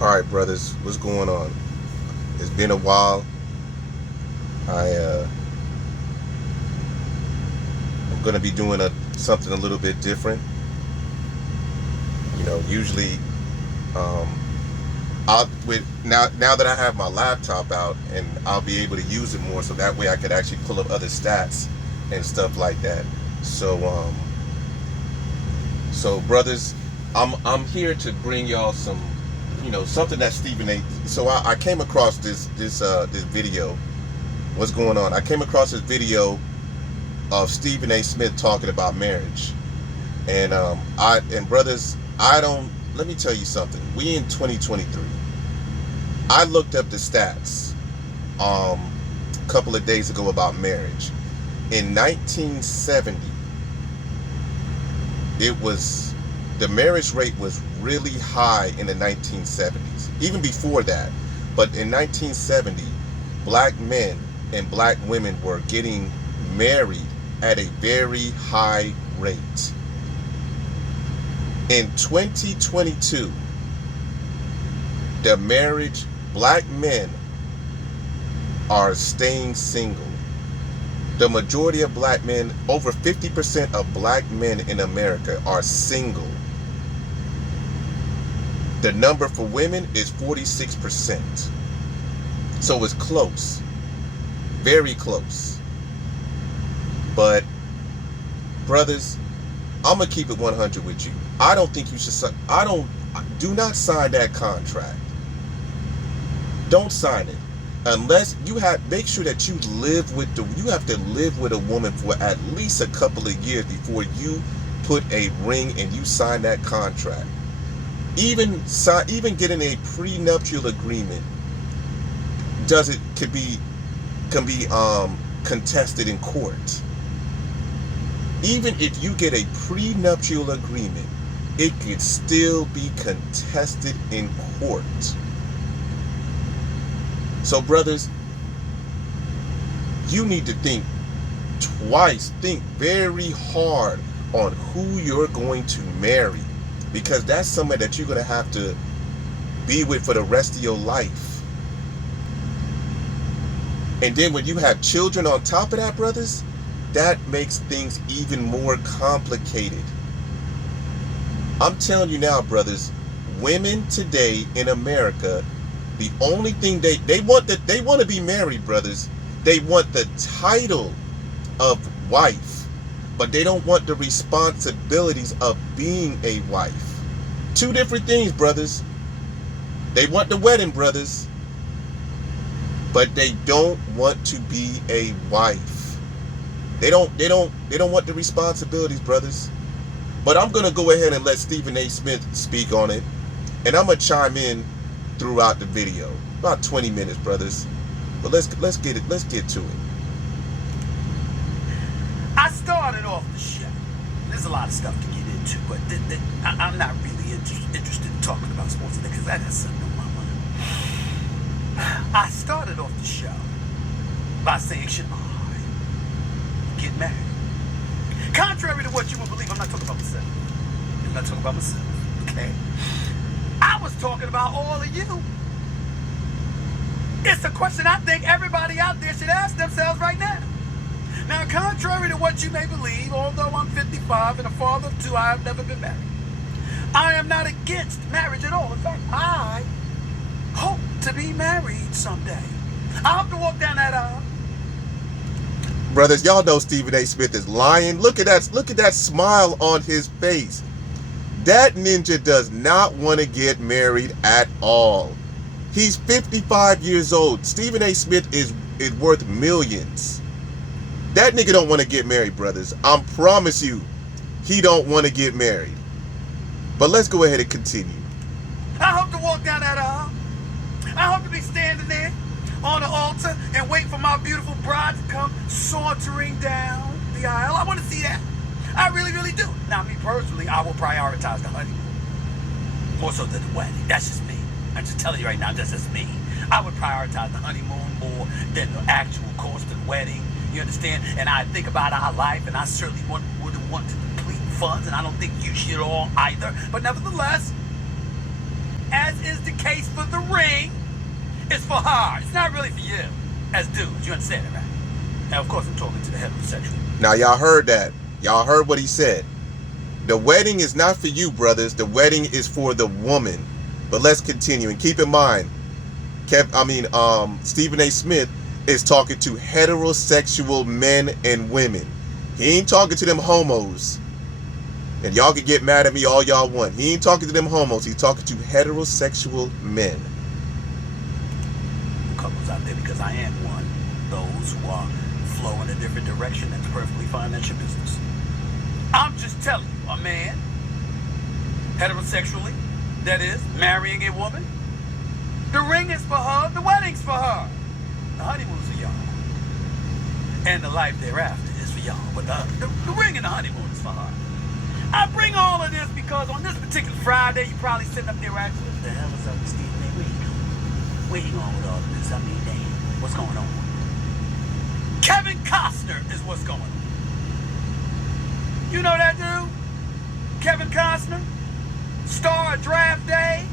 Alright, brothers, what's going on? It's been a while. I'm gonna be doing something a little bit different. Usually, um, I'll with now that I have my laptop out, and I'll be able to use it more, so that way I could actually pull up other stats and stuff like that. So, brothers, I'm here to bring y'all some, something that Stephen A. So I came across this video. What's going on? I came across this video of Stephen A. Smith talking about marriage, and brothers, I don't. Let me tell you something. We in 2023. I looked up the stats a couple of days ago about marriage. In 1970, the marriage rate was really high in the 1970s, even before that. But in 1970, black men and black women were getting married at a very high rate. In 2022, black men are staying single. The majority of black men, over 50% of black men in America are single. The number for women is 46%. So it's close. Very close. But, brothers, I'm going to keep it 100 with you. I don't think you should, do not sign that contract. Don't sign it. Unless make sure that you have to live with a woman for at least a couple of years before you put a ring and you sign that contract. Even getting a prenuptial agreement can be contested in court. Even if you get a prenuptial agreement, it can still be contested in court. So, brothers, you need to think twice, think very hard on who you're going to marry, because that's somebody that you're going to have to be with for the rest of your life. And then when you have children on top of that, brothers, that makes things even more complicated. I'm telling you now, brothers, women today in America, the only thing they want to be married, brothers. They want the title of wife, but they don't want the responsibilities of being a wife. Two different things, brothers. They want the wedding, brothers, but they don't want to be a wife. They don't want the responsibilities, brothers. But I'm gonna go ahead and let Stephen A. Smith speak on it, and I'm gonna chime in throughout the video. About 20 minutes, brothers. But let's get to it. I started off the show. There's a lot of stuff to get into, but I'm not really interested in talking about sports because that has something on my mind. I started off the show by saying, should I get married? Contrary to what you would believe, I'm not talking about myself. I'm not talking about myself, okay? I was talking about all of you. It's a question I think everybody out there should ask themselves right now. Now, contrary to what you may believe, although I'm 55 and a father of two, I have never been married. I am not against marriage at all. In fact, I hope to be married someday. I hope to walk down that aisle. Brothers, y'all know Stephen A. Smith is lying. Look at that smile on his face. That ninja does not want to get married at all. He's 55 years old. Stephen A. Smith is worth millions. That nigga don't want to get married, brothers. I promise you, he don't want to get married. But let's go ahead and continue. I hope to walk down that aisle. I hope to be standing there on the altar and wait for my beautiful bride to come sauntering down the aisle. I want to see that. I really, really do. Now, me personally, I will prioritize the honeymoon more so than the wedding. That's just me. I'm just telling you right now, that's just me. I would prioritize the honeymoon more than the actual cost of the wedding. You understand? And I think about our life, and I certainly wouldn't want to deplete funds, and I don't think you should all either. But nevertheless, as is the case for the ring, is for her. It's not really for you, as dudes. You understand it, right? Now, of course, I'm talking to the heterosexual. Now, y'all heard that. Y'all heard what he said. The wedding is not for you, brothers. The wedding is for the woman. But let's continue. And keep in mind, Stephen A. Smith is talking to heterosexual men and women. He ain't talking to them homos. And y'all can get mad at me all y'all want. He ain't talking to them homos. He's talking to heterosexual men. Couples out there, because I am one. Those who are flow in a different direction, that's perfectly fine. That's your business. I'm just telling you, a man, heterosexually, that is, marrying a woman, the ring is for her, the wedding's for her. The honeymoon's for y'all. And the life thereafter is for y'all. But the ring and the honeymoon is for her. I bring all of this because on this particular Friday, you're probably sitting up there asking, what the hell is up with Stephen A? Where you going? Where you going with all of this? I mean, damn, what's going on? Kevin Costner is what's going on. You know that dude? Kevin Costner? Star of Draft Day?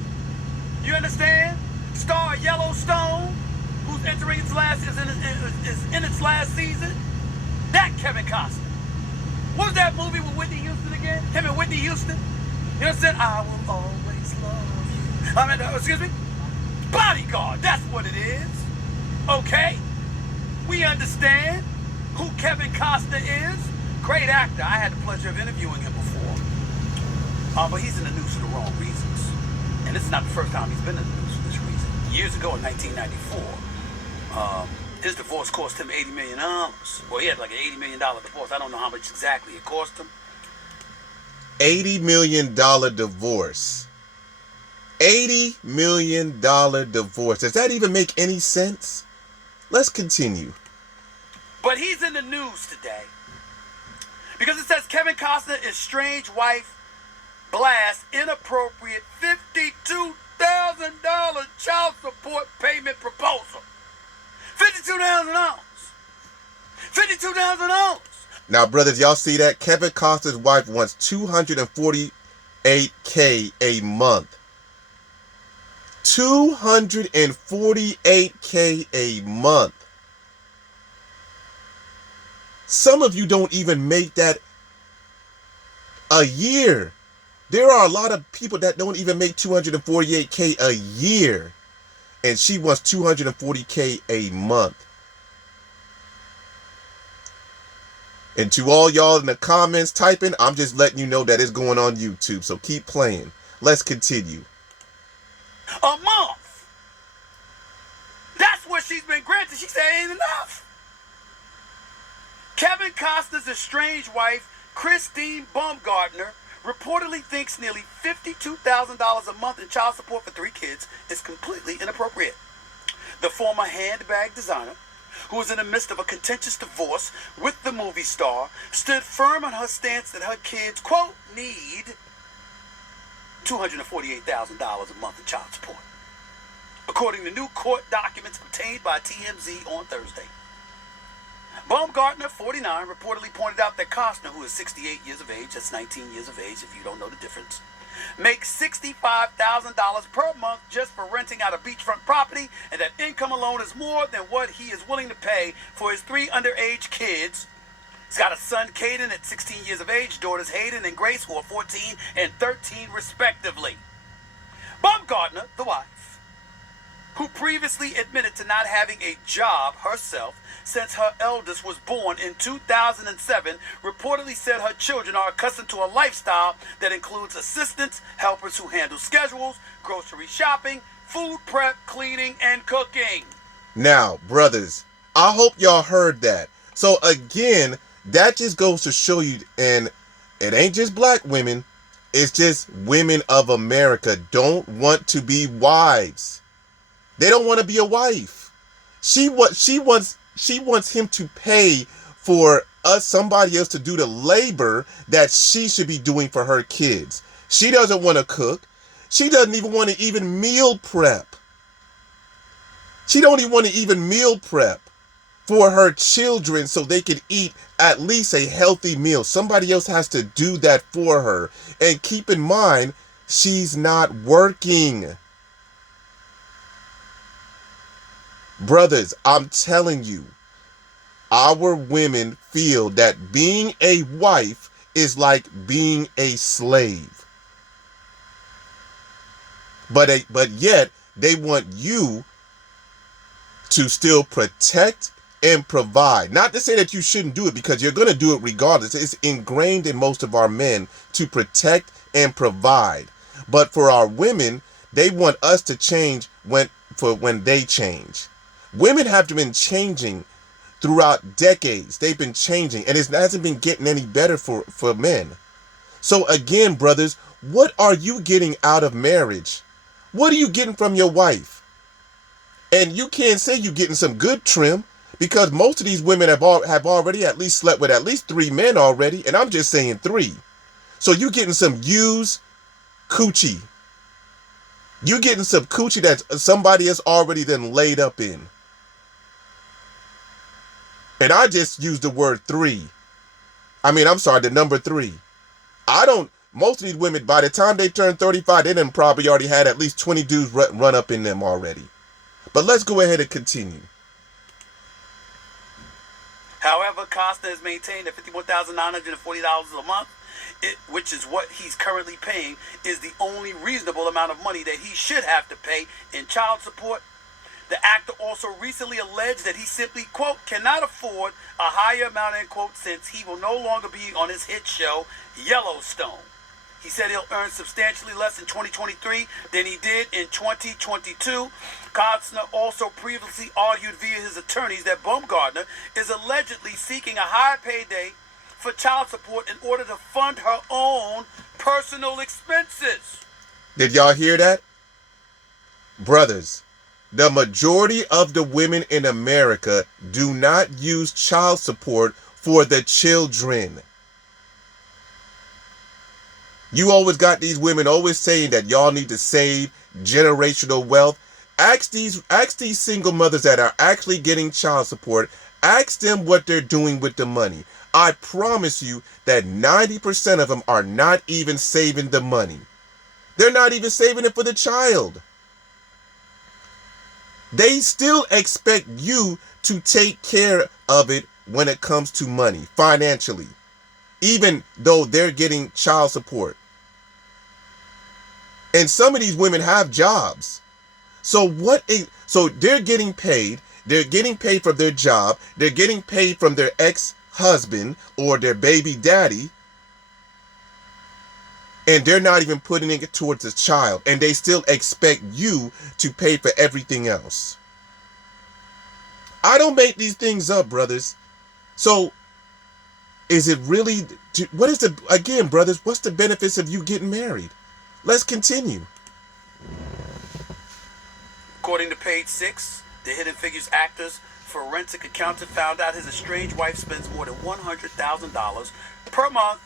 You understand? Star of Yellowstone? Who's entering its last, is in its last season? That Kevin Costner. What was that movie with Whitney Houston again? Him and Whitney Houston? You understand? I will always love you. Excuse me? Bodyguard, that's what it is. Okay? We understand who Kevin Costner is. Great actor. I had the pleasure of interviewing him before. But he's in the news for the wrong reasons. And this is not the first time he's been in the news for this reason. Years ago in 1994, his divorce cost him $80 million. Well, he had like an $80 million divorce. I don't know how much exactly it cost him. $80 million divorce. $80 million divorce. Does that even make any sense? Let's continue. But he's in the news today because it says Kevin Costner estranged wife blasts inappropriate $52,000 child support payment proposal. $52,000. $52,000. Now, brothers, y'all see that? Kevin Costner's wife wants $248K a month. $248K a month. Some of you don't even make that a year. There are a lot of people that don't even make $248K a year. And she wants $240K a month. And to all y'all in the comments typing, I'm just letting you know that it's going on YouTube. So keep playing. Let's continue. A month. That's what she's been granted. She said it ain't enough. Kevin Costner's estranged wife, Christine Baumgartner, reportedly thinks nearly $52,000 a month in child support for 3 kids is completely inappropriate. The former handbag designer, who was in the midst of a contentious divorce with the movie star, stood firm on her stance that her kids, quote, need $248,000 a month in child support, according to new court documents obtained by TMZ on Thursday. Baumgartner, 49, reportedly pointed out that Costner, who is 68 years of age, that's 19 years of age if you don't know the difference, makes $65,000 per month just for renting out a beachfront property, and that income alone is more than what he is willing to pay for his 3 underage kids. He's got a son, Caden, at 16 years of age, daughters Hayden and Grace, who are 14 and 13 respectively. Baumgartner, the wife, who previously admitted to not having a job herself since her eldest was born in 2007, reportedly said her children are accustomed to a lifestyle that includes assistants, helpers who handle schedules, grocery shopping, food prep, cleaning, and cooking. Now, brothers, I hope y'all heard that. So again, that just goes to show you, and it ain't just black women, it's just women of America don't want to be wives. They don't want to be a wife. She wants him to pay for somebody else to do the labor that she should be doing for her kids. She doesn't want to cook. She doesn't even want to even meal prep. She don't even want to even meal prep for her children so they can eat at least a healthy meal. Somebody else has to do that for her. And keep in mind, she's not working. Brothers, I'm telling you, our women feel that being a wife is like being a slave. But yet they want you to still protect and provide. Not to say that you shouldn't do it, because you're going to do it regardless. It's ingrained in most of our men to protect and provide. But for our women, they want us to change when they change. Women have been changing throughout decades. They've been changing, and it hasn't been getting any better for men. So again, brothers, what are you getting out of marriage? What are you getting from your wife? And you can't say you're getting some good trim, because most of these women have already at least slept with at least 3 men already, and I'm just saying 3. So you getting some used coochie. You getting some coochie that somebody has already then laid up in. And I just used the word 3. I'm sorry, the number 3. Most of these women, by the time they turn 35, they done probably already had at least 20 dudes run up in them already. But let's go ahead and continue. However, Costa has maintained that $51,940 a month, which is what he's currently paying, is the only reasonable amount of money that he should have to pay in child support. The actor also recently alleged that he simply, quote, cannot afford a higher amount, end quote, since he will no longer be on his hit show, Yellowstone. He said he'll earn substantially less in 2023 than he did in 2022. Costner also previously argued via his attorneys that Baumgartner is allegedly seeking a higher payday for child support in order to fund her own personal expenses. Did y'all hear that? Brothers, the majority of the women in America do not use child support for the children. You always got these women always saying that y'all need to save generational wealth. Ask these single mothers that are actually getting child support, ask them what they're doing with the money. I promise you that 90% of them are not even saving the money. They're not even saving it for the child. They still expect you to take care of it when it comes to money, financially, even though they're getting child support. And some of these women have jobs. So they're getting paid. They're getting paid for their job. They're getting paid from their ex-husband or their baby daddy. And they're not even putting it towards the child. And they still expect you to pay for everything else. I don't make these things up, brothers. So is it really, brothers, what's the benefits of you getting married? Let's continue. According to page 6, the Hidden Figures actor's forensic accountant found out his estranged wife spends more than $100,000 per month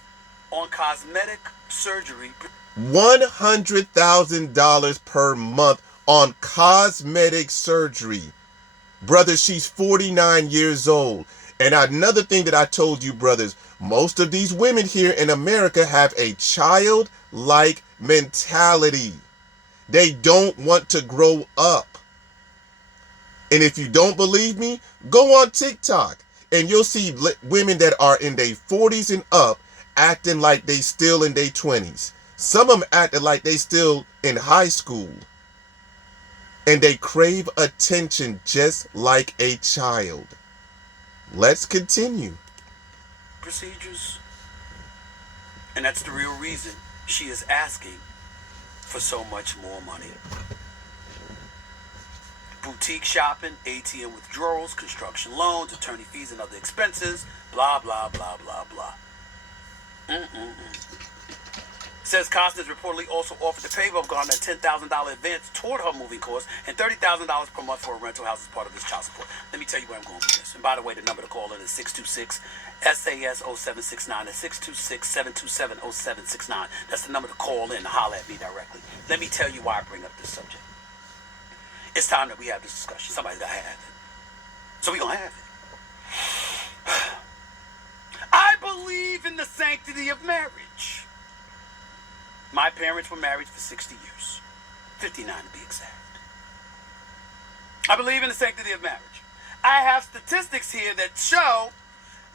on cosmetic surgery. $100,000 per month on cosmetic surgery. Brother, she's 49 years old. And another thing that I told you, brothers, most of these women here in America have a childlike mentality. They don't want to grow up. And if you don't believe me, go on TikTok and you'll see women that are in their 40s and up acting like they still in their 20s. Some of them acting like they still in high school. And they crave attention just like a child. Let's continue. Procedures. And that's the real reason she is asking for so much more money. Boutique shopping, ATM withdrawals, construction loans, attorney fees and other expenses, blah, blah, blah, blah, blah. Says Costas reportedly also offered to pay Baumgartner a $10,000 advance toward her moving costs and $30,000 per month for a rental house as part of his child support. Let me tell you where I'm going with this. And by the way, the number to call in is 626-SAS-0769. That's 626-727-0769. That's the number to call in to holler at me directly. Let me tell you why I bring up this subject. It's time that we have this discussion. Somebody's got to have it. So we're going to have it. I believe in the sanctity of marriage. My parents were married for 60 years. 59 to be exact. I believe in the sanctity of marriage. I have statistics here that show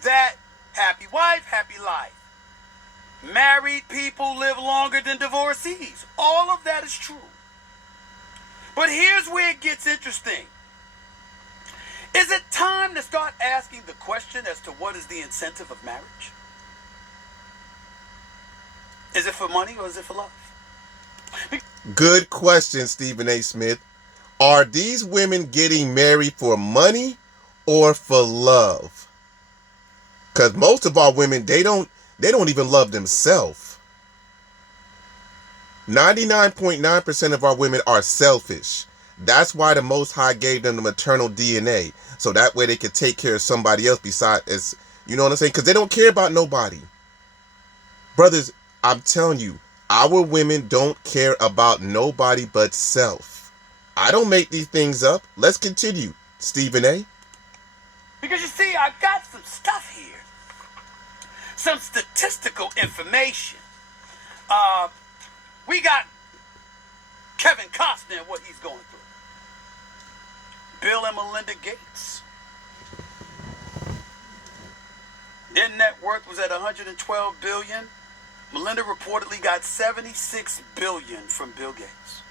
that happy wife, happy life. Married people live longer than divorcees. All of that is true. But here's where it gets interesting. Is it time to start asking the question as to what is the incentive of marriage? Is it for money or is it for love? Good question, Stephen A. Smith. Are these women getting married for money or for love? Because most of our women, they don't even love themselves. 99.9% of our women are selfish. That's why the Most High gave them the maternal DNA. So that way they could take care of somebody else besides, you know what I'm saying? Because they don't care about nobody. Brothers, I'm telling you, our women don't care about nobody but self. I don't make these things up. Let's continue, Stephen A. Because you see, I've got some stuff here. Some statistical information. We got Kevin Costner and what he's going through. Bill and Melinda Gates. Their net worth was at $112 billion. Melinda reportedly got $76 billion from Bill Gates.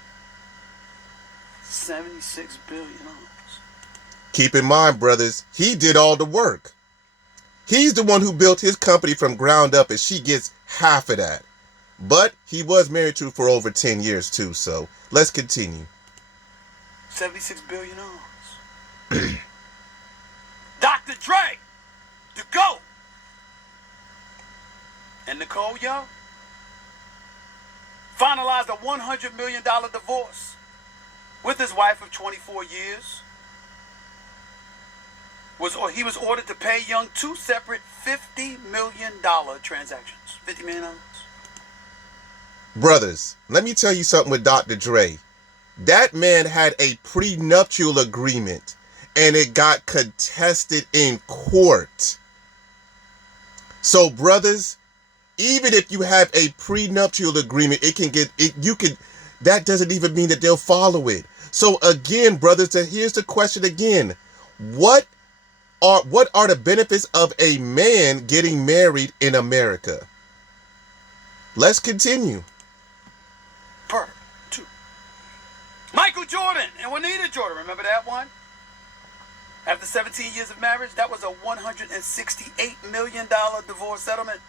$76 billion. Keep in mind, brothers, he did all the work. He's the one who built his company from ground up, and she gets half of that. But he was married to her for over 10 years too, so let's continue. $76 billion. Dr. Dre, the GOAT, and Nicole Young finalized a $100 million divorce with his wife of 24 years. He was ordered to pay Young two separate $50 million transactions. $50 million. Brothers, let me tell you something with Dr. Dre. That man had a prenuptial agreement, and it got contested in court. So, brothers, even if you have a prenuptial agreement, that doesn't even mean that they'll follow it. So again, brothers, here's the question again. What are the benefits of a man getting married in America? Let's continue. Per two. Michael Jordan and Juanita Jordan, remember that one? After 17 years of marriage, that was a $168 million divorce settlement,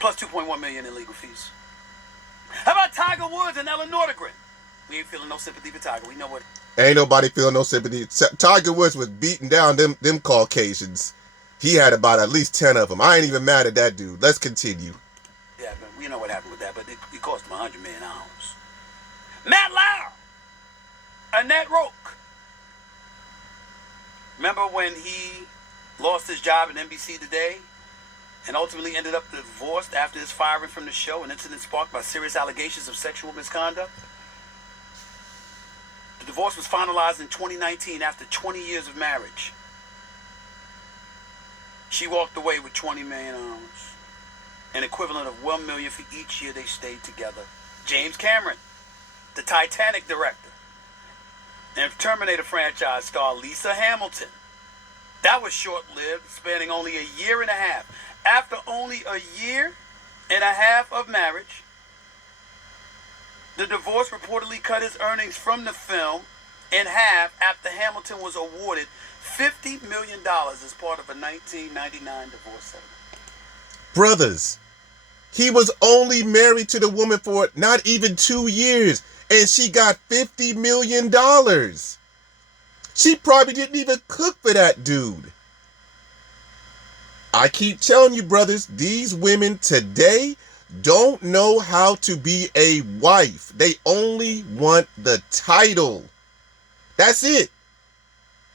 plus $2.1 million in legal fees. How about Tiger Woods and Ellen Nordegren? We ain't feeling no sympathy for Tiger. We know what. Ain't nobody feeling no sympathy. Tiger Woods was beating down them Caucasians. He had about at least 10 of them. I ain't even mad at that dude. Let's continue. Yeah, but we know what happened with that, but it cost him $100 million. Matt Lauer, Annette Roque. Remember when he lost his job at NBC Today and ultimately ended up divorced after his firing from the show, an incident sparked by serious allegations of sexual misconduct? The divorce was finalized in 2019 after 20 years of marriage. She walked away with $20 million, an equivalent of $1 million for each year they stayed together. James Cameron, the Titanic director, and Terminator franchise star Lisa Hamilton. That was short-lived, spanning only a year and a half. After only a year and a half of marriage, the divorce reportedly cut his earnings from the film in half after Hamilton was awarded $50 million as part of a 1999 divorce settlement. Brothers, he was only married to the woman for not even 2 years, and she got $50 million. She probably didn't even cook for that dude. I keep telling you, brothers, these women today don't know how to be a wife. They only want the title. That's it.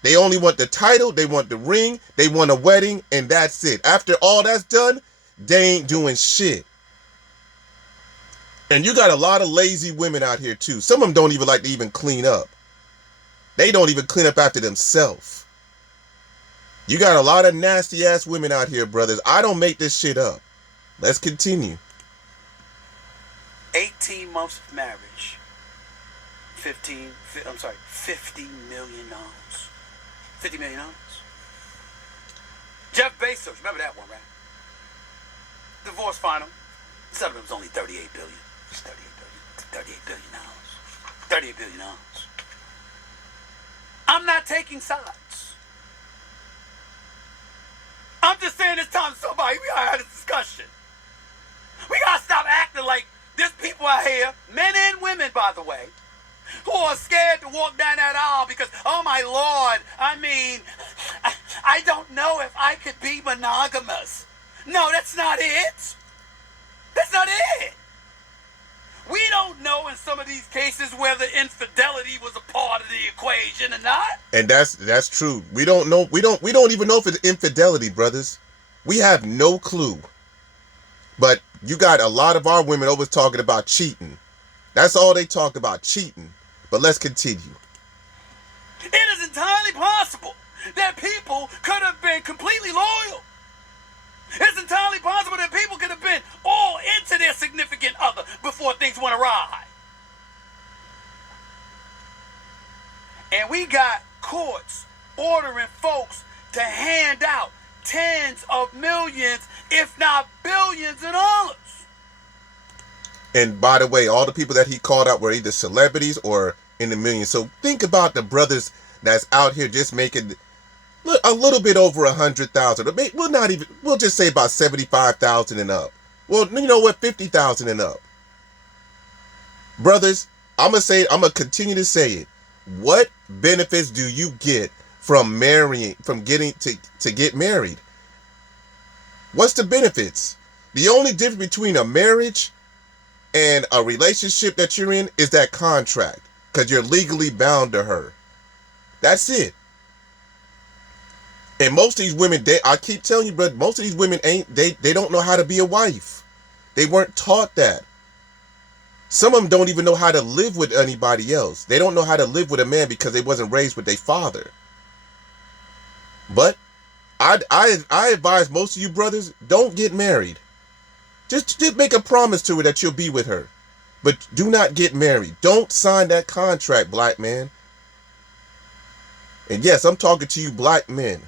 They only want the title, they want the ring, they want a wedding, and that's it. After all that's done, they ain't doing shit. And you got a lot of lazy women out here too. Some of them don't even like to even clean up. They don't even clean up after themselves. You got a lot of nasty ass women out here, brothers. I don't make this shit up. Let's continue. 18 months of marriage. $50 million. $50 million. Jeff Bezos, remember that one, right? Divorce final. Settlement was only $38 billion. It's $38 billion. $38 billion. I'm not taking sides. I'm just saying it's time somebody, we gotta have a discussion. We gotta stop acting like there's people out here, men and women, by the way, who are scared to walk down that aisle because, oh my Lord, I don't know if I could be monogamous. No, that's not it. That's not it. We don't know in some of these cases whether infidelity was a part of the equation or not. And that's true. We don't know. We don't even know if it's infidelity, brothers. We have no clue. But you got a lot of our women always talking about cheating. That's all they talk about, cheating. But let's continue. It is entirely possible that people could have been completely loyal. It's entirely possible that people could have been all into their significant other before things went awry. And we got courts ordering folks to hand out tens of millions, if not billions of dollars. And by the way, all the people that he called out were either celebrities or in the millions. So think about the brothers that's out here just making a little bit over 100,000. We'll just say about 75,000 and up. Well, you know what? 50,000 and up. Brothers, I'm gonna continue to say it. What benefits do you get from getting to get married? What's the benefits? The only difference between a marriage and a relationship that you're in is that contract, because you're legally bound to her. That's it. And most of these women, I keep telling you, brother, most of these women they don't know how to be a wife. They weren't taught that. Some of them don't even know how to live with anybody else. They don't know how to live with a man because they wasn't raised with their father. But I advise most of you brothers, don't get married. Just make a promise to her that you'll be with her. But do not get married. Don't sign that contract, black man. And yes, I'm talking to you black men.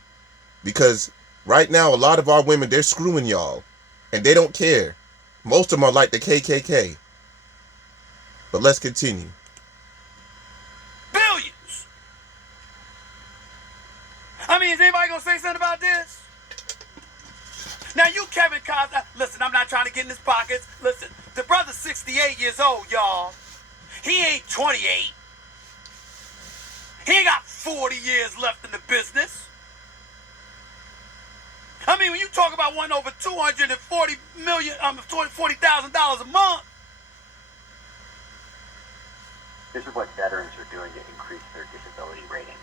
Because right now, a lot of our women, they're screwing y'all. And they don't care. Most of them are like the KKK. But let's continue. Billions. I mean, is anybody going to say something about this? Now, you Kevin Costner, listen, I'm not trying to get in his pockets. Listen, the brother's 68 years old, y'all. He ain't 28. He ain't got 40 years left in the business. I mean, when you talk about one over $240,000 a month. This is what veterans are doing to increase their disability rating.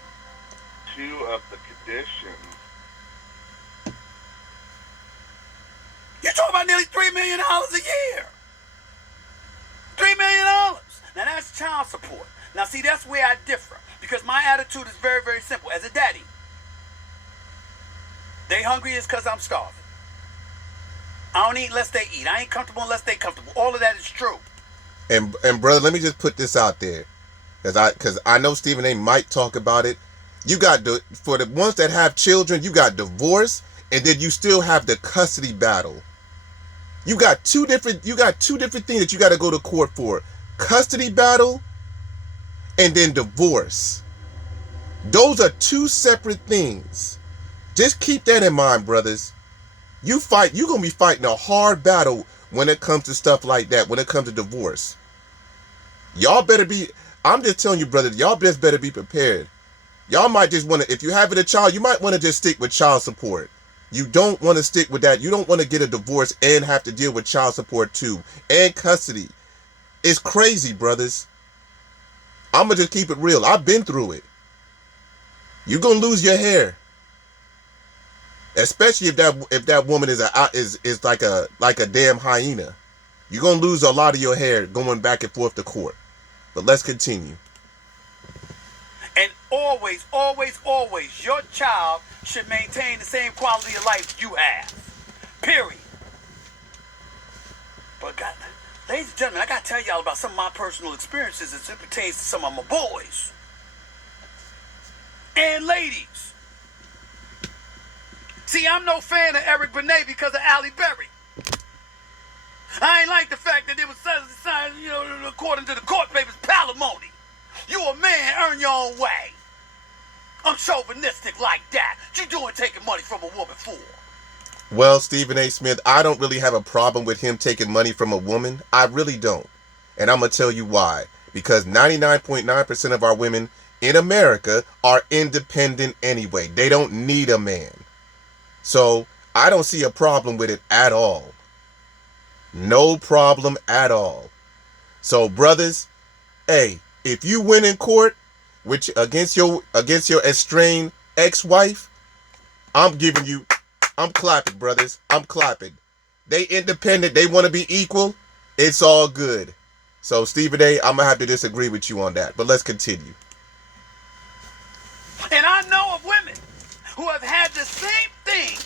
Two of the conditions. You're talking about nearly $3 million a year. $3 million. Now that's child support. Now see, that's where I differ. Because my attitude is very, very simple. As a daddy, they hungry is because I'm starving. I don't eat unless they eat. I ain't comfortable unless they comfortable. All of that is true. And brother, let me just put this out there. Because I know Stephen A. might talk about it. You got for the ones that have children, you got divorce, and then you still have the custody battle. You got two different things that you got to go to court for. Custody battle and then divorce. Those are two separate things. Just keep that in mind, brothers. You're going to be fighting a hard battle when it comes to stuff like that, when it comes to divorce. Y'all better be, I'm just telling you, brother, y'all just better be prepared. Y'all might just want to, if you're having a child, you might want to just stick with child support. You don't want to stick with that. You don't want to get a divorce and have to deal with child support too. And custody. It's crazy, brothers. I'm going to just keep it real. I've been through it. You're going to lose your hair. Especially if that woman is like a damn hyena. You're going to lose a lot of your hair going back and forth to court. But let's continue. And always, always, always, your child should maintain the same quality of life you have. Period. But God, Ladies and gentlemen, I gotta tell y'all about some of my personal experiences as it pertains to some of my boys. And ladies. See, I'm no fan of Eric Benet because of Halle Berry. I ain't like the fact that it was signed, according to the court papers, palimony. You a man, earn your own way. I'm chauvinistic like that. What you doing taking money from a woman for? Well, Stephen A. Smith, I don't really have a problem with him taking money from a woman. I really don't. And I'm going to tell you why. Because 99.9% of our women in America are independent anyway. They don't need a man. So I don't see a problem with it at all. No problem at all. So brothers, hey, if you win in court which against your estranged ex-wife, I'm clapping, brothers. I'm clapping. They independent, they want to be equal. It's all good. So Stephen A., I'm gonna have to disagree with you on that. But let's continue. And I know of women who have had the same thing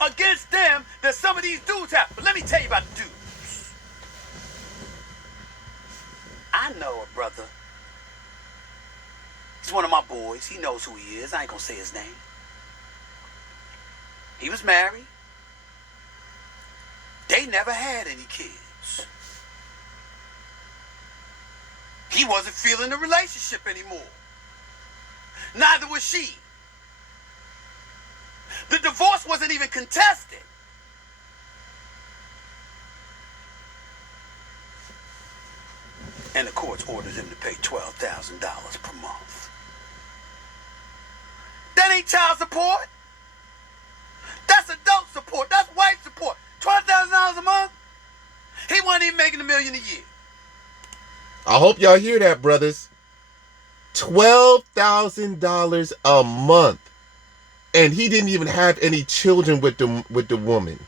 against them that some of these dudes have. But let me tell you about the dudes. I know a brother. He's one of my boys. He knows who he is. I ain't gonna say his name. He was married. They never had any kids. He wasn't feeling the relationship anymore. Neither was she. The divorce wasn't even contested. And the courts ordered him to pay $12,000 per month. That ain't child support. That's adult support. That's wife support. $12,000 a month? He wasn't even making $1 million a year. I hope y'all hear that, brothers. $12,000 a month. And he didn't even have any children with the woman.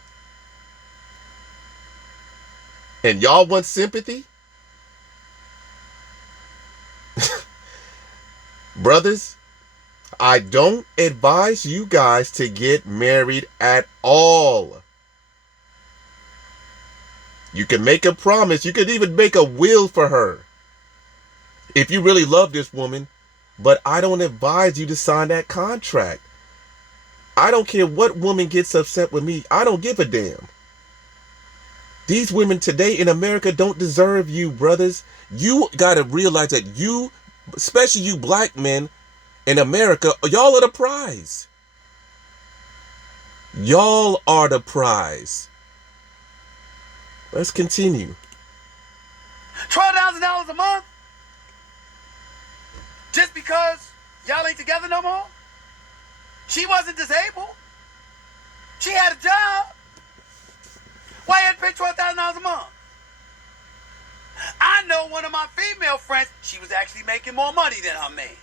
And y'all want sympathy? Brothers, I don't advise you guys to get married at all. You can make a promise. You could even make a will for her if you really love this woman. But I don't advise you to sign that contract. I don't care what woman gets upset with me. I don't give a damn. These women today in America don't deserve you, brothers. You got to realize that you, especially you black men in America, y'all are the prize. Y'all are the prize. Let's continue. $12,000 a month? Just because y'all ain't together no more? She wasn't disabled. She had a job. Why you had to pay $12,000 a month? I know one of my female friends, she was actually making more money than her man.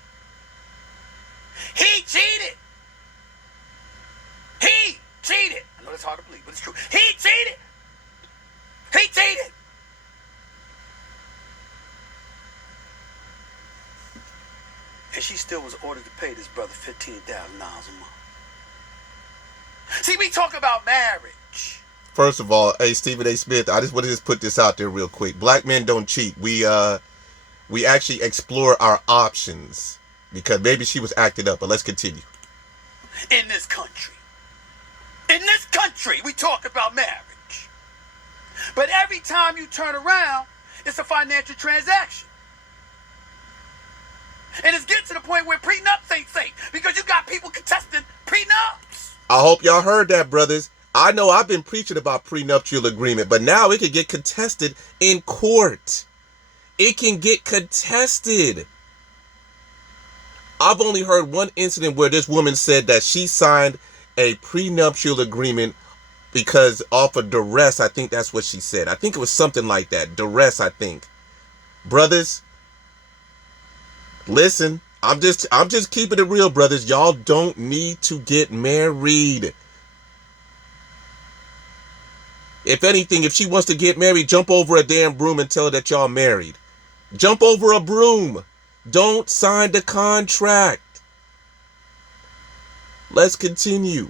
He cheated. He cheated. I know that's hard to believe, but it's true. He cheated. He cheated. And she still was ordered to pay this brother $15,000 a month. See, we talk about marriage. First of all, hey, Stephen A. Smith, I just want to put this out there real quick. Black men don't cheat. We actually explore our options because maybe she was acting up, but let's continue. In this country, we talk about marriage. But every time you turn around, it's a financial transaction. And it's getting to the point where prenups ain't safe because you got people contesting prenups. I hope y'all heard that, brothers. I know I've been preaching about prenuptial agreement, but now it can get contested in court. It can get contested. I've only heard one incident where this woman said that she signed a prenuptial agreement because off of duress. I think that's what she said. I think it was something like that. Duress, I think. Brothers, listen, I'm just keeping it real, brothers. Y'all don't need to get married. If anything, if she wants to get married, jump over a damn broom and tell her that y'all married. Jump over a broom. Don't sign the contract. Let's continue.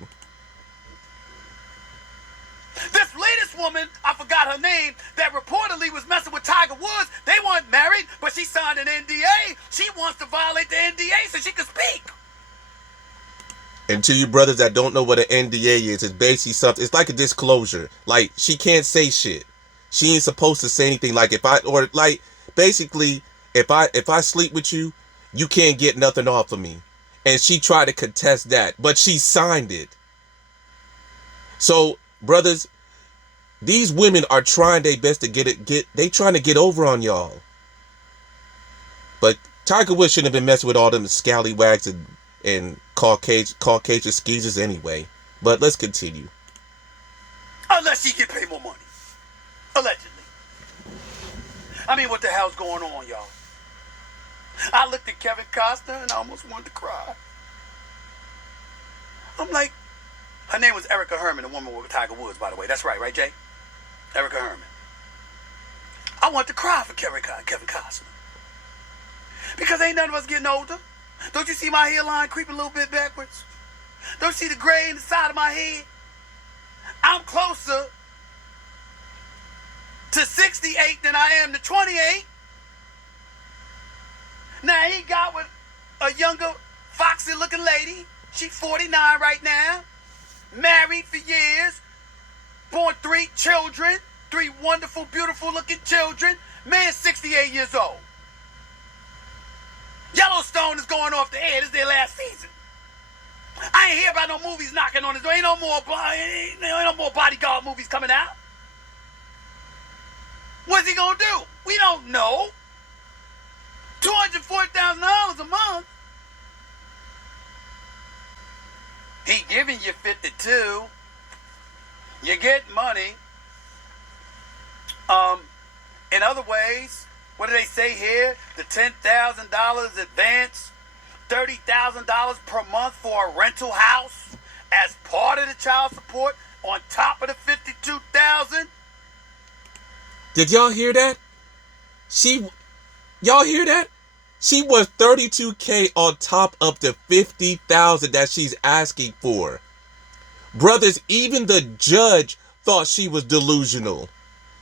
This latest woman, I forgot got her name that reportedly was messing with Tiger Woods. They weren't married, but she signed an NDA. She wants to violate the NDA so she can speak. And to you brothers that don't know what an NDA is, it's basically something, it's like a disclosure. Like, she can't say shit. She ain't supposed to say anything. Like, basically, if I sleep with you, you can't get nothing off of me. And she tried to contest that, but she signed it. So, brothers, these women are trying their best to they trying to get over on y'all. But Tiger Woods shouldn't have been messing with all them scallywags and Caucasian skeezers anyway. But let's continue. Unless she get paid more money. Allegedly. I mean, what the hell's going on, y'all? I looked at Kevin Costner and I almost wanted to cry. I'm like, her name was Erica Herman, the woman with Tiger Woods, by the way. That's right, Jay? Erica Herman. I want to cry for Kevin Costner. Because ain't none of us getting older. Don't you see my hairline creeping a little bit backwards? Don't you see the gray in the side of my head? I'm closer to 68 than I am to 28. Now he got with a younger, foxy looking lady. She's 49 right now. Married for years. Born 3 children. 3 wonderful, beautiful looking children. Man 68 years old. Yellowstone is going off the air. This is their last season. I ain't hear about no movies knocking on his door. Ain't no more bodyguard movies coming out. What's he gonna do? We don't know. $240,000 a month. He giving you 52. You get money. In other ways, what do they say here? The $10,000 advance, $30,000 per month for a rental house as part of the child support on top of the $52,000. Did y'all hear that? Y'all hear that? She was $32K on top of the $50,000 that she's asking for. Brothers, even the judge thought she was delusional.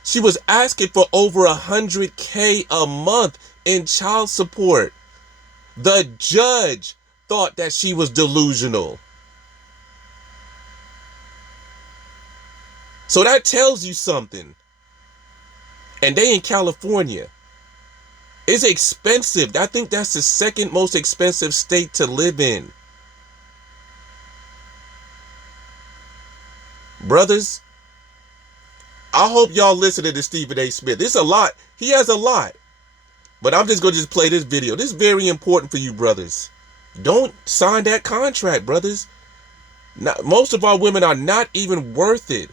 She was asking for over $100K a month in child support. The judge thought that she was delusional. So that tells you something. And they in California. It's expensive. I think that's the second most expensive state to live in. Brothers, I hope y'all listen to Stephen A. Smith. It's a lot. He has a lot. But I'm just going to play this video. This is very important for you, brothers. Don't sign that contract, brothers. Most of our women are not even worth it.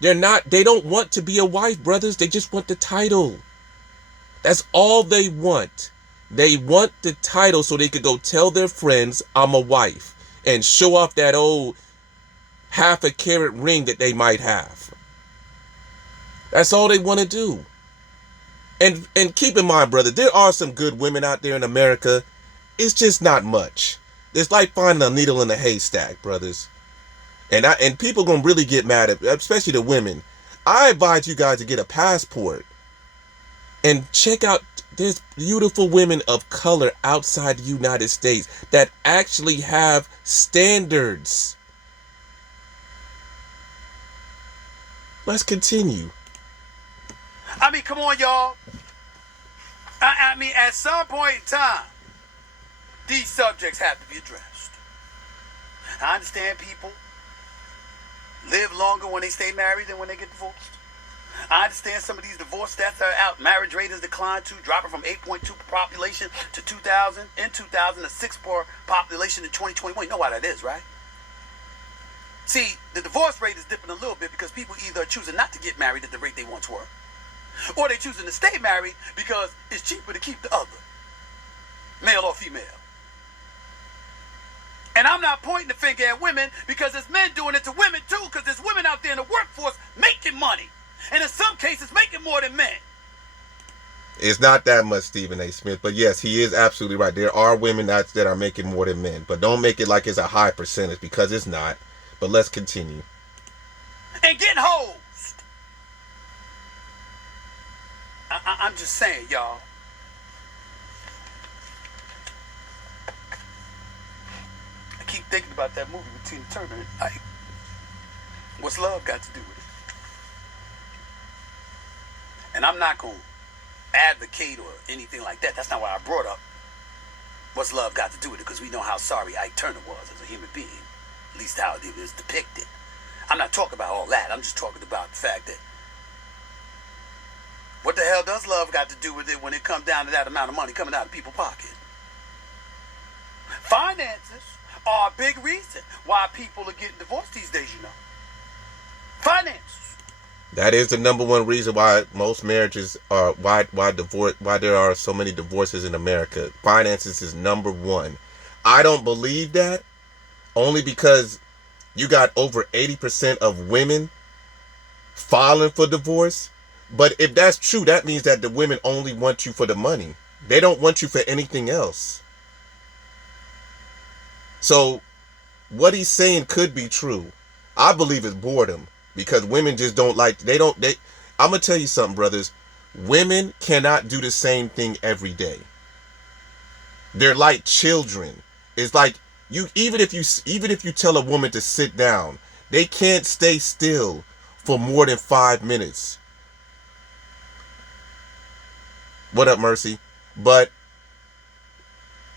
They don't want to be a wife, brothers. They just want the title. That's all they want. They want the title so they could go tell their friends, I'm a wife, and show off that old half-a-carat ring that they might have. That's all they want to do. And keep in mind, brother, there are some good women out there in America. It's just not much. It's like finding a needle in a haystack, brothers. And people gonna really get mad at, especially the women. I advise you guys to get a passport and check out. There's beautiful women of color outside the United States that actually have standards. Let's continue. I mean, come on, y'all. I mean, at some point in time, these subjects have to be addressed. I understand people live longer when they stay married than when they get divorced. I understand some of these divorce stats are out. Marriage rate has declined too, dropping from 8.2 per population to 2000 in 2000 to 6 per population in 2021. You know why that is, right? See, the divorce rate is dipping a little bit because people either are choosing not to get married at the rate they once were, or they're choosing to stay married because it's cheaper to keep the other, male or female. And I'm not pointing the finger at women because there's men doing it to women too, because there's women out there in the workforce making money. And in some cases, making more than men. It's not that much, Stephen A. Smith. But yes, he is absolutely right. There are women that are making more than men. But don't make it like it's a high percentage, because it's not. But let's continue. And getting hosed. I'm just saying, y'all. I keep thinking about that movie with Tina Turner. Like, what's love got to do with it? And I'm not going to advocate or anything like that. That's not why I brought up what's love got to do with it, because we know how sorry Ike Turner was as a human being. At least how it was depicted. I'm not talking about all that. I'm just talking about the fact that what the hell does love got to do with it when it comes down to that amount of money coming out of people's pocket? Finances are a big reason why people are getting divorced these days, you know. Finances. That is the number one reason why most marriages are why there are so many divorces in America. Finances is number one. I don't believe that, only because you got over 80% of women filing for divorce. But if that's true, that means that the women only want you for the money. They don't want you for anything else. So what he's saying could be true. I believe it's boredom, because women just don't like, I'm going to tell you something, brothers. Women cannot do the same thing every day. They're like children. It's like even if you tell a woman to sit down, they can't stay still for more than 5 minutes. What up, Mercy? But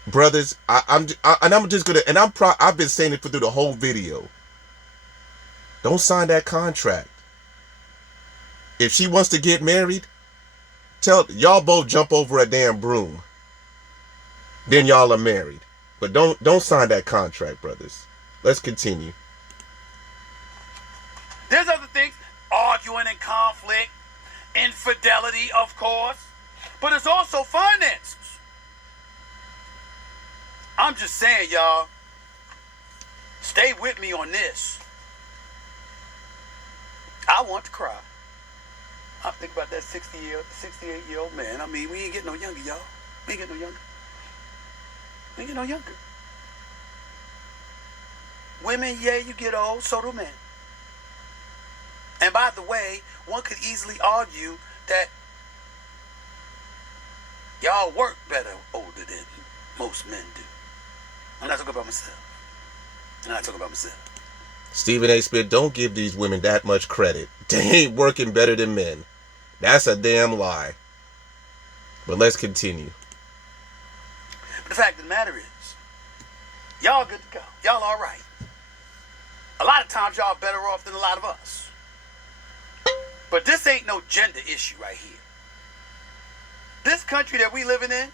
brothers, I've been saying it through the whole video. Don't sign that contract. If she wants to get married, tell y'all both jump over a damn broom. Then y'all are married. But don't sign that contract, brothers. Let's continue. There's other things, arguing and conflict, infidelity, of course, but it's also finances. I'm just saying, y'all, stay with me on this. I want to cry. I think about that 68-year-old man. I mean, we ain't getting no younger, y'all. We ain't getting no younger. We ain't getting no younger. Women, yeah, you get old, so do men. And by the way, one could easily argue that y'all work better older than most men do. I'm not talking about myself. Stephen A. Smith, don't give these women that much credit. They ain't working better than men. That's a damn lie. But let's continue. But the fact of the matter is, y'all good to go. Y'all all right. A lot of times y'all better off than a lot of us. But this ain't no gender issue right here. This country that we living in,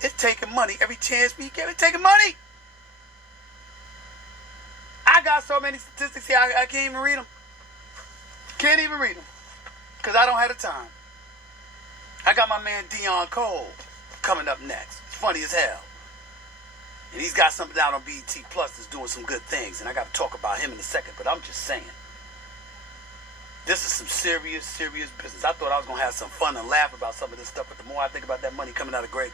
it's taking money every chance we get. It's taking money. I got so many statistics here, I can't even read them. Can't even read them. Because I don't have the time. I got my man Dion Cole coming up next. It's funny as hell. And he's got something out on BET Plus that's doing some good things. And I got to talk about him in a second. But I'm just saying. This is some serious, serious business. I thought I was going to have some fun and laugh about some of this stuff. But the more I think about that money coming out of great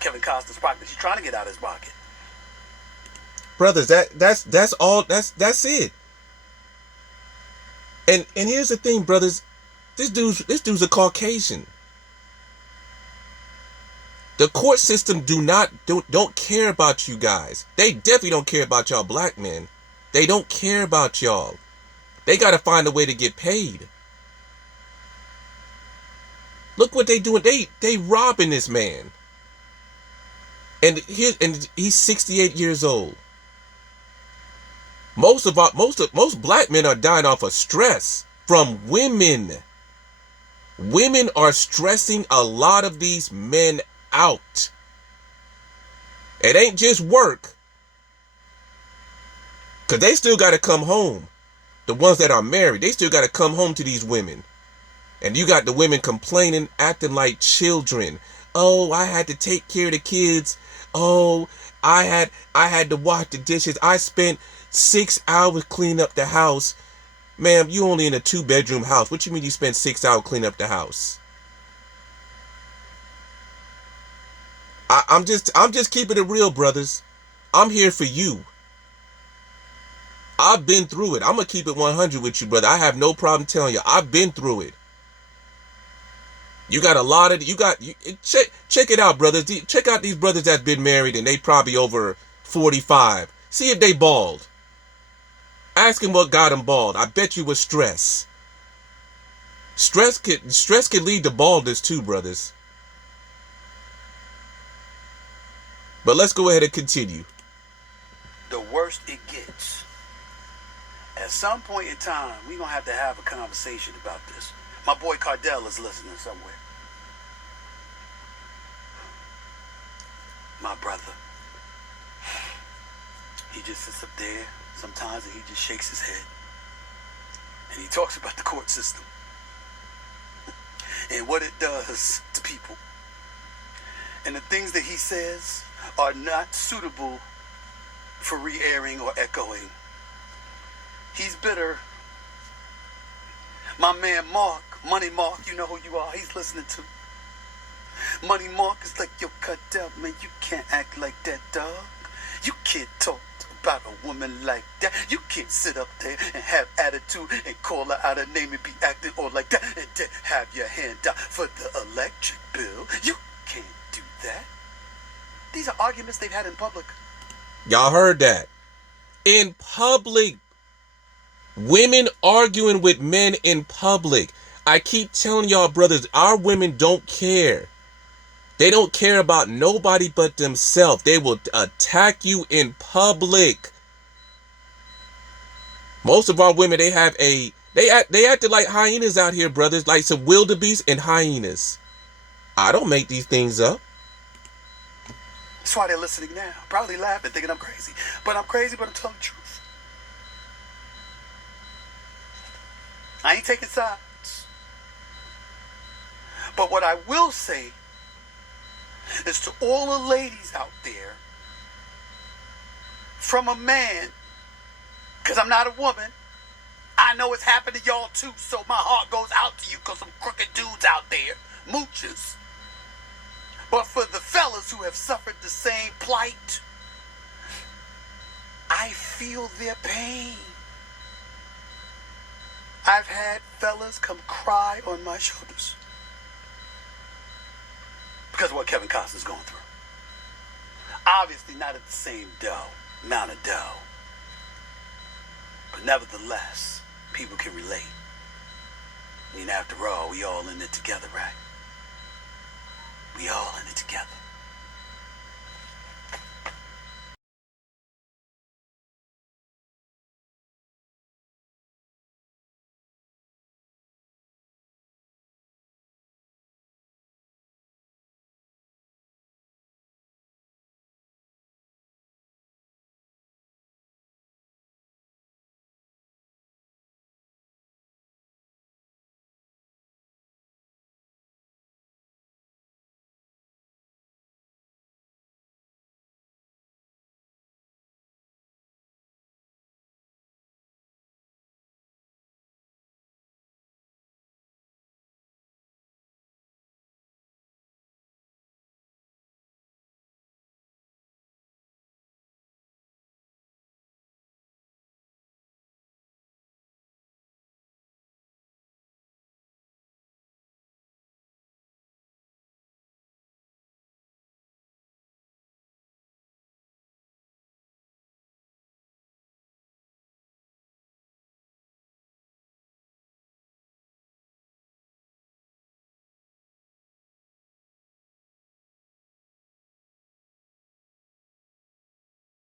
Kevin Costner's pocket, he's trying to get out of his pocket. Brothers, that's all. That's it. And here's the thing, brothers. This dude's a Caucasian. The court system don't care about you guys. They definitely don't care about y'all black men. They don't care about y'all. They gotta find a way to get paid. Look what they doing. They robbing this man. And he's 68 years old. Most black men are dying off of stress from women. Women are stressing a lot of these men out. It ain't just work. Because they still got to come home. The ones that are married, they still got to come home to these women. And you got the women complaining, acting like children. Oh, I had to take care of the kids. Oh, I had to wash the dishes. I spent 6 hours cleaning up the house. Ma'am, you only in a 2-bedroom house. What you mean you spent 6 hours cleaning up the house? I'm just keeping it real, brothers. I'm here for you. I've been through it. I'm gonna keep it 100 with you, brother. I have no problem telling you. I've been through it. You got a lot of check it out, brothers. Check out these brothers that's been married and they probably over 45. See if they bald. Ask him what got him bald. I bet you was stress. Stress can lead to baldness too, brothers. But let's go ahead and continue. The worse it gets. At some point in time, we're going to have a conversation about this. My boy Cardell is listening somewhere. My brother. He just sits up there sometimes and he just shakes his head. And he talks about the court system. And what it does to people. And the things that he says are not suitable for re-airing or echoing. He's bitter. My man Mark, Money Mark, you know who you are, he's listening to. Money Mark is like, yo, cut out, man, you can't act like that, dog. You can't talk about a woman like that. You can't sit up there and have attitude and call her out her name and be acting all like that and then have your hand out for the electric bill. You can't do that. These are arguments they've had in public. Y'all heard that. In public. Women arguing with men in public. I keep telling y'all, brothers, our women don't care. They don't care about nobody but themselves. They will attack you in public. Most of our women, they acted like hyenas out here, brothers, like some wildebeest and hyenas. I don't make these things up. That's why they're listening now. Probably laughing, thinking I'm crazy. But I'm crazy, but I'm telling the truth. I ain't taking sides. But what I will say is to all the ladies out there, from a man, because I'm not a woman, I know it's happened to y'all too, so my heart goes out to you because some crooked dudes out there, moochers. But for the fellas who have suffered the same plight, I feel their pain. I've had fellas come cry on my shoulders because of what Kevin Costner's going through. Obviously not at the same amount of dough. But nevertheless, people can relate. I mean, after all, we all in it together, right? We all in it together.